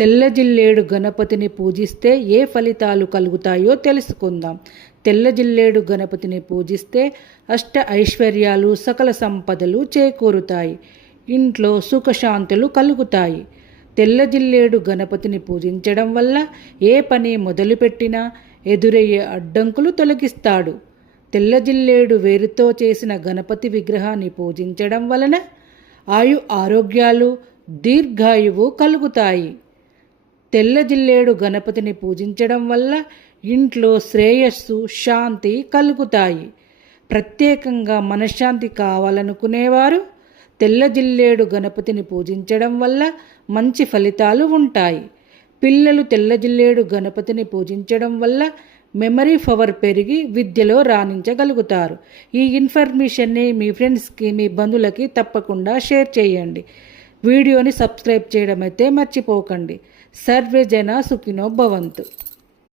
తెల్లజిల్లేడు గణపతిని పూజిస్తే ఏ ఫలితాలు కలుగుతాయో తెలుసుకుందాం. తెల్లజిల్లేడు గణపతిని పూజిస్తే అష్ట ఐశ్వర్యాలు సకల సంపదలు చేకూరుతాయి. ఇంట్లో సుఖశాంతులు కలుగుతాయి. తెల్లజిల్లేడు గణపతిని పూజించడం వల్ల ఏ పని మొదలుపెట్టినా ఎదురయ్యే అడ్డంకులు తొలగిస్తాడు. తెల్లజిల్లేడు వేరుతో చేసిన గణపతి విగ్రహాన్ని పూజించడం వలన ఆయు ఆరోగ్యాలు దీర్ఘాయువు కలుగుతాయి. తెల్లజిల్లేడు గణపతిని పూజించడం వల్ల ఇంట్లో శ్రేయస్సు శాంతి కలుగుతాయి. ప్రత్యేకంగా మనశ్శాంతి కావాలనుకునేవారు తెల్లజిల్లేడు గణపతిని పూజించడం వల్ల మంచి ఫలితాలు ఉంటాయి. పిల్లలు తెల్లజిల్లేడు గణపతిని పూజించడం వల్ల మెమరీ పవర్ పెరిగి విద్యలో రాణించగలుగుతారు. ఈ ఇన్ఫర్మేషన్ని మీ ఫ్రెండ్స్కి మీ బంధువులకి తప్పకుండా షేర్ చేయండి. వీడియోని సబ్స్క్రైబ్ చేయడం అయితే మర్చిపోకండి. సర్వే జన సుఖినో భవంతు.